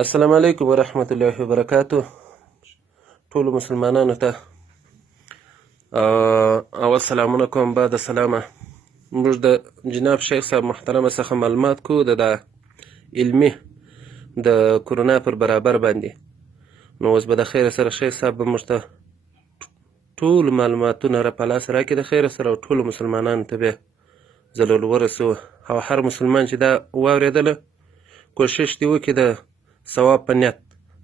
السلام علیکم ورحمت الله وبرکاتو. ټولو مسلمانانو ته اول سلامونه کوم. بعد سلامه موږ د جناب شیخ صاحب محترمه څخه معلومات کوو د علمي د کرونا پر برابر باندې. نو اوس به د خیر سره شیخ صاحب به موږ ته ټول معلوماتونه را په لاس راکړي د خیر سره، او ټولو مسلمانانو ته بیا ځلول ورسوو، او هر مسلمان چې دا واورېدله کوشش دې وکړي د ثواب په نیت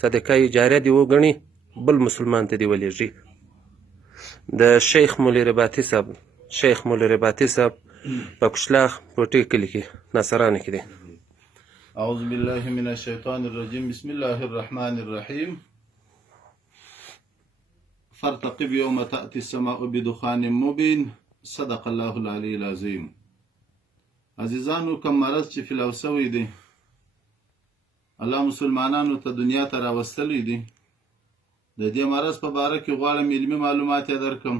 صدقه جاریه دې وګڼي، بل مسلمان ته دې ولېږي. د شیخ مولوي رباطي صاحب په کشلاخ پوټي کلي کې ناصرانو کې دی. اعوذ بالله من الشیطان الرجیم. بسم الله الرحمن الرحیم. فارتقب یوم تأتی السماء بدخان مبین. صدق الله العلی العظیم. عزیزانو، کم مرض چې فلو سوی دی، الله مسلمانانو ته دنیا ته راوستلی دی. د دې مرض په باره کې غواړم علمي معلومات یې درکم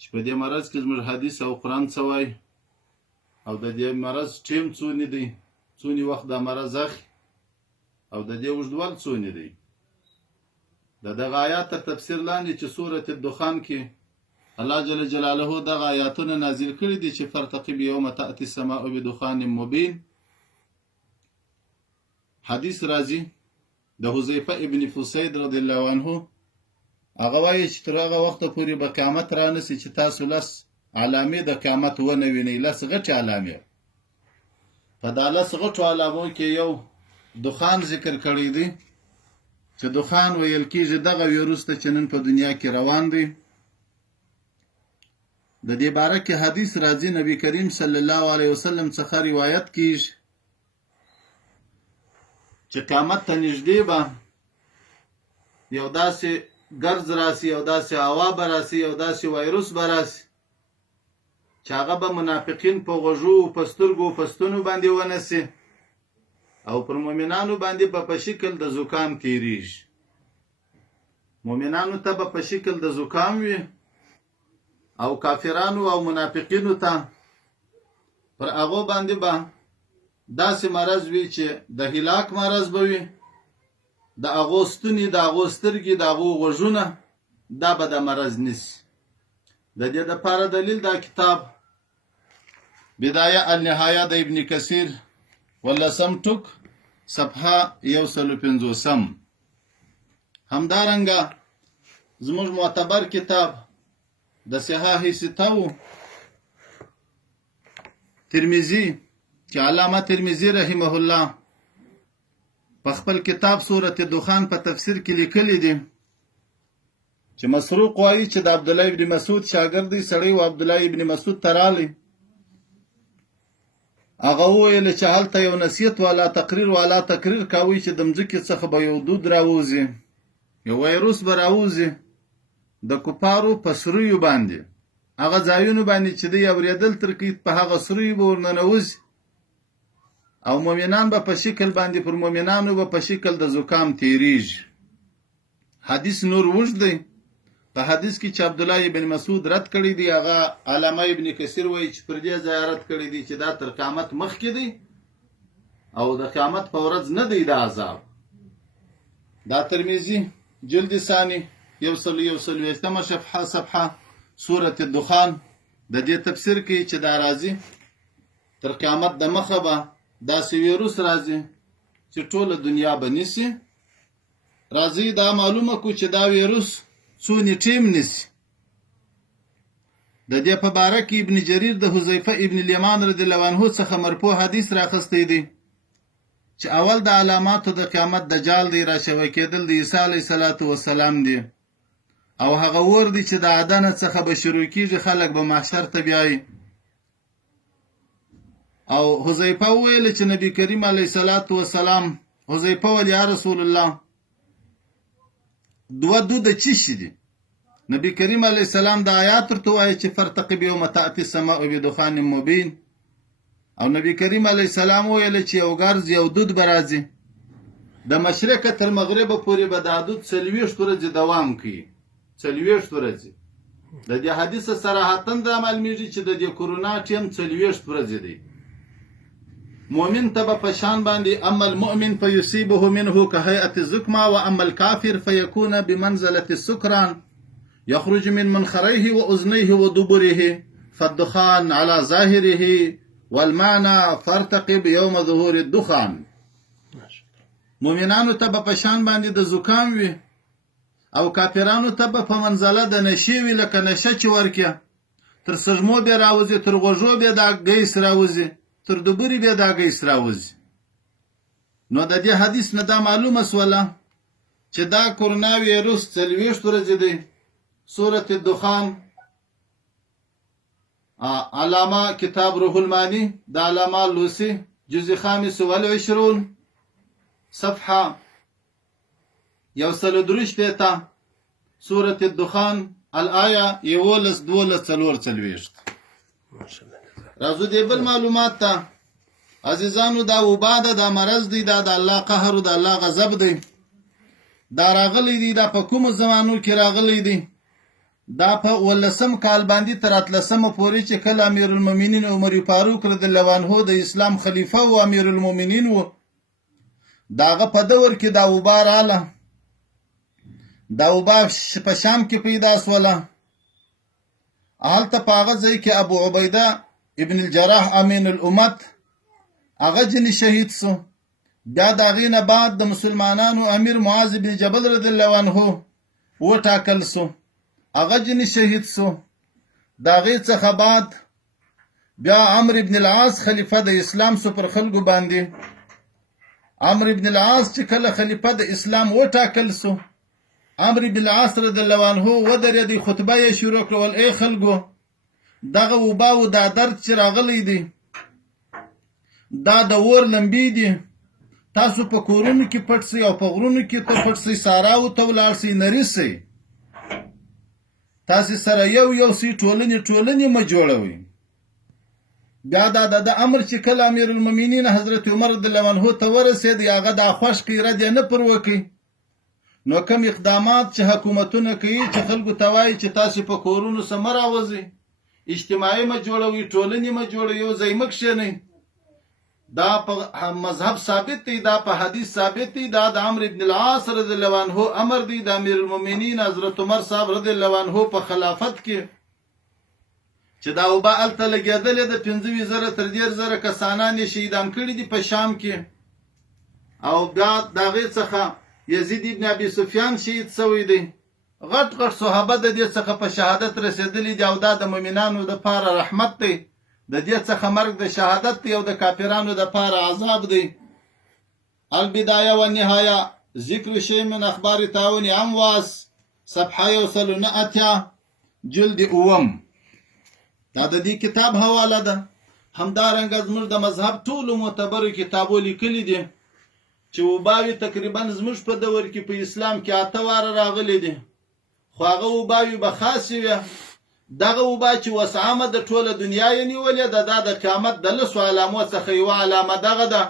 چې په دې مرض کې زموږ حدیث او قرآن څه وایي، او د دې مرض ټیم څونه دی، څونه وخت دا مرض اخلي، او د دې اوږدوال څونه دی. د دغه آیات تر تفسیر لاندې چې سورة الدخان کې الله جل جلاله دغه آیاتونه نازل کړي دي چې فارتقب یوم تأتی السماء بدخان مبین. حدیث راځي د حذیفه ابن فسید رضی الله عنه، هغه وایي چې تر هغه وخته پورې به قیامت رانسي چې تاسو لس علامې د قیامت ونه وینئ، لس غټې علامې. په دا لس غټو علامو کې یو دخان ذکر کړی دی چې دخان ویل کېږي دغه ویروس ته چې نن په دنیا کې روان دی. د دې باره کې حدیث راځي، نبی کریم صلی الله علیه وسلم څخه روایت کېږي چې قیامت ته نږدې به یو داسې ګرځ راسي، یو داسې هوا به راسي، یو داسې وایروس به راسي چې هغه به منافقین په غوږو، په سترګو، په ستونو باندې ونسي، او پر مؤمنانو باندې به په شکل د زکام تیریږي. مؤمنانو ته به په شکل د زکام وي، او کافرانو او منافقینو ته پر هغو باندې به داسې مرض وي چې د هلاک مرض به وي. د هغو ستوني، د هغو سترګې، د هغو غوږونه، دا به د مرض نیسي. د دې دپاره دلیل دا کتاب بدایه النهایه د ابن کثیر 18 ټوک صفحه 150. همدارنګه زموږ معتبر کتاب د صحاح ستو ترمذی چې علامه ترمذی رحمه الله په خپل کتاب سورة دخان په تفسیر کې لیکلی دی چې مسروق وایي چې د عبد الله ابن مسعود شاګرد دی سړی و عبد الله ابن مسعود ترالی، هغه وویل چې هلته یو نصیحت والا تقریر والا تقریر کوي چې د مځکې څخه به یو دود راوځي، یو وایروس به راوځي د کفارو په سرویو باندې، هغه ځایونو باندې چې دی اورېدل تر کې په هغه سرویو به ورننوځي، او مؤمنان به په شکل باندې پر مؤمنانو به په شکل د زکام تیریږي. حدیث نور اوږد دی. په حدیث کې چې عبد الله ابن مسعود رد کړی دی، هغه علامه ابن کثیر وایي چې پر دې ځای رد کړی دی چې دا تر قیامت مخکې دی، او د قیامت په ورځ نه دی دا عذاب. دا ترمذی جلد ثانی 141 صفحه سورة الدخان د دې تفسیر کې چې دا راځي تر قیامت د مخه به داسې ویروس راځي چې ټوله دنیا به نیسي. راځي دا معلومه کو چې دا ویروس څونې ټیم نیسي. د دې په باره کې ابن جریر د حذیفه ابن الیمان رضی الله عنه څخه مرفوع حدیث راخستی دی چې اول د علاماتو د قیامت دجال دی، را شوی کېدل د عیسی علیه السلام دی، او هغه ور دی چې د عدن څخه به شروع کېږي، خلک به محشر ته بیایي. او حذیفه ویل چې نبی کریم علیه السلام، حذیفه ویل یا رسول الله دوه دود چی شي دي؟ نبی کریم علیه السلام د آیات ورته وایي چې فرتقب یوم تأتی السماء بدخان مبین، او نبی کریم علیه السلام ویل چې یو ګرځ یو دود به راځي، د مشرقه تر مغربه پورې به دا دود 40 ورځې دوام کوي. 40 ورځې. د دې حدیث صراحتاً دا معلومیږي چې د دې کرونا ټیم 40 ورځې دی. مؤمن ته به په شان باندې اما المؤمن فيصيبه منه كهيئة الزكمة واما الكافر فيكون بمنزلة السكران يخرج من منخريه وأذنيه ودبره فالدخان على ظاهره والمعنى فارتقب يوم ظهور الدخان. مؤمنانو ته به په شان باندې د زکام وي او کافرانو ته به په منزله د نشې وي، لکه نشه چې ورکړي تر سږمو به راوځي، تر غوږو به دا ګیس راوځي، تر دبرې به دا ګیس راوځي. نو د دې حدیث نه دا معلومه سوله چې دا کرونا ویروس 40 ورځې دی. سورة الدخان علامه کتاب روح المانی د علامه لوسی جزء 25 صفحه 103 سورة الدخان الآية 11-12 راځو دې بل معلومات ته عزیزانو. دا وبا ده، دا مرض دی، دا د الله قهر او د الله غضب دی. دا راغلی دی، دا په کوم زمانو کې راغلی دی؟ دا په 18 کال باندې تر 13 پورې چې کله امیر المؤمنین عمر فاروق رضی الله عنه د اسلام خلیفہ او امیر المؤمنین و، داغه په دور کې دا وبا رااله. دا وبا په شام کې پیدا سوله. هلته په هغه ځای کې ابو عبیده ابن الجراح امین الامت هغه جن شهید سو. بیا د هغې نه بعد د مسلمانانو امیر معاذ بن جبل رضی الله عنه وټاکل سو، هغه جن شهید سو. د هغې څخه بعد بیا عمرو بن العاص خلیفه د اسلام سو پر خلکو باندې. عمرو بن العاص چې کله خلیفه د اسلام وټاکل سو، عمرو بن العاص رضی الله عنه ودرېدی، خطبه یې شروع کړل: ای خلکو، دغه وبا او دا درد چې راغلی دی دا د اور لمبې دي. تاسو په کورونو کې پټ سئ او په غرونو کې ته پټ سئ، صحراو ته ولاړ سئ، نري سئ. تاسې سره یو سئ، ټولنې مه جوړوئ. بیا دا د امر چې کله امیر المؤمنین حضرت عمر رضی الله عنه ته ورسېد، هغه دا خوش قیرت یې نه پر وکړي. نو کوم اقدامات چې حکومتونه کوي چې خلکو ته وایي چې تاسې په کورونو څه مه راوځئ، اجتماعي مه جوړوئ، ټولنې مه جوړوئ، یو ځای مه کښېنئ. دا په مذهب ثابت دی، دا په حدیث ثابت دی، دا د عمرو بن العاص رضی الله عنه امر دی د امیر المؤمنین حضرت عمر صاحب رضی الله عنه په خلافت کې چې دا وبا هلته لګېدلې ده. 25,000 تر 10,000 کسانان یې شهیدان کړي دي په شام کې. او بیا د هغې څخه یزید ابن ابي سفیان شهید سوی دی. غټ صحابه د دې څخه په شهادت رسېدلي دي، او دا د مؤمنانو دپاره رحمت دی. د دې څخه مرګ د شهادت دی او د کافرانو دپاره عذاب دی. البدایه والنهایه ذکر شیء من اخبار تعاون امواس صفحه 109 جلد اوم. دا د دې کتاب حواله ده. همدارنګه زموږ د مذهب ټولو معتبرو کتابو لیکلي دي چې وباوې تقریبا زموږ په دور کې په اسلام کې 8 واره راغلي دي، خو هغه وباوې به خاصې وي. دغه وبا چې وسعامه د ټوله دنیا یې نیولې ده، دا د قیامت د 10 علامو څخه یوه علامه دغه ده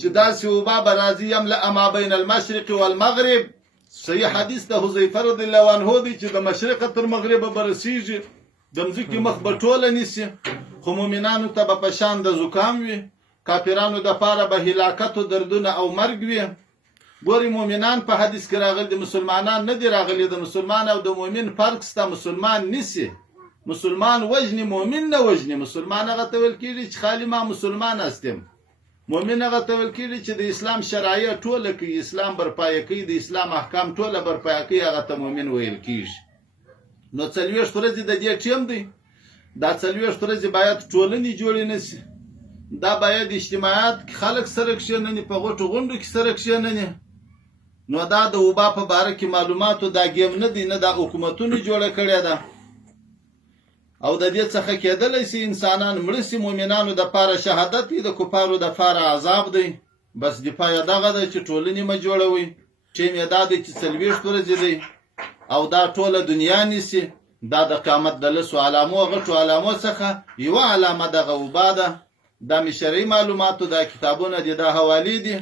چې داسې وبا به راځي: یملأ ما بین المشرق والمغرب. صحیح حدیث د حذیفه رضی الله عنه دی چې د مشرقه تر مغربه به رسیږي، د مځکې مخ به ټوله نیسي. خو مؤمنانو ته به په شان د زکام وي، کافرانو دپاره به هلاکت و دردونه او مرګ وي. ګورې مؤمنان په حدیث کې راغلي دي، مسلمانان نه دي راغلي. د مسلمان او د مؤمن فرق سته. مسلمان نیسي، مسلمان وجني، مؤمن نه وجني. مسلمان هغه ته ویل کېږي چې خالي ما مسلمان هستم. مؤمن هغه ته ویل کېږي چې د اسلام شرایع ټوله کوي، اسلام برپایه کوي، د اسلام احکام ټوله برپایه کوي، هغه ته مؤمن ویل کېږي. نو 40 ورځې د دې ټیم دی. دا 40 ورځې باید ټولنې جوړې نه سي. دا باید اجتماعات خلک سره کښېنني، په غټو غونډو کې سره کښېنني. نو دا د وبا په باره کې معلوماتو دا ګیم نه دی، نه دا حکومتونو جوړه کړې ده. او د دې څخه کېدلی سي انسانان مړه سي. مؤمنانو دپاره شهادت دی، د کفارو دپاره عذاب دی. بس دفاع یې دغه ده چې ټولنې مه جوړوئ. ټیم یې دا دی چې 40 ورځې دی او دا ټوله دنیا نیسي. دا د قیامت د 10 علامو غټو علامو څخه یوه علامه دغه وبا ده. دا مې شرعي معلوماتو دا کتابونه دي، دا حوالې دي.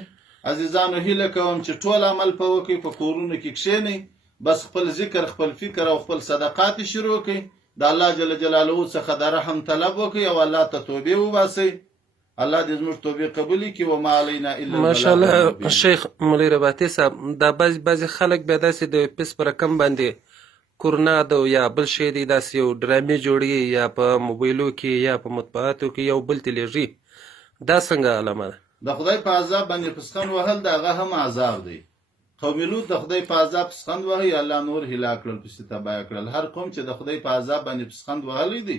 عزیزانو هیله کوم چې ټول عمل په وکړئ، په کورونو کې کښېنئ، بس خپل ذکر، خپل فکر او خپل صدقات شروع کړئ. د الله جل جلاله څخه د رحم طلب وکړئ او الله ته توبې وباسئ. الله دې زموږ توبې قبولې کړي وما علینا الا البلاغ ماشاءالله المبین. شیخ مولوی رباطي صاحب دا بعضې خلک بیا داسې د پیس په رقم باندې کورونا ده یا بل شی دی داسې یو ډرامې جوړي یا په موبایلو کې یا په مطبوعاتو کې یو بل ته لیږي دا څنګه علامه ده؟ د خدای په عذاب باندې پسخند وهل د هغه هم عذاب دی. قوم لوط د خدای په عذاب پسخند وهي الله نور هلاک کړل پسې تباه کړل. هر قوم چې د خدای په عذاب باندې پسخند وهلی دی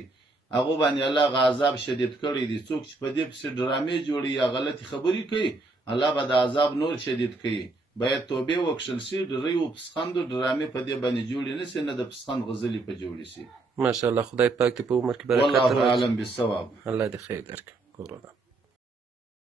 هغه باندې الله غ عذاب شدید کړی دی. څوک چې په دې پسې ډرامې جوړي یا غلطي خبرې کوي الله به د عذاب نور شدید کوي. باید توبه وکړل شي. ډرې او پسخند او ډرامې په دې باندې جوړې نه سي نه د پسخند غزلې په جوړې سي. ماشاءالله خدای پاک دې په عمر کې برکت والله اعلم بالصواب. الله دې خیر درکړي.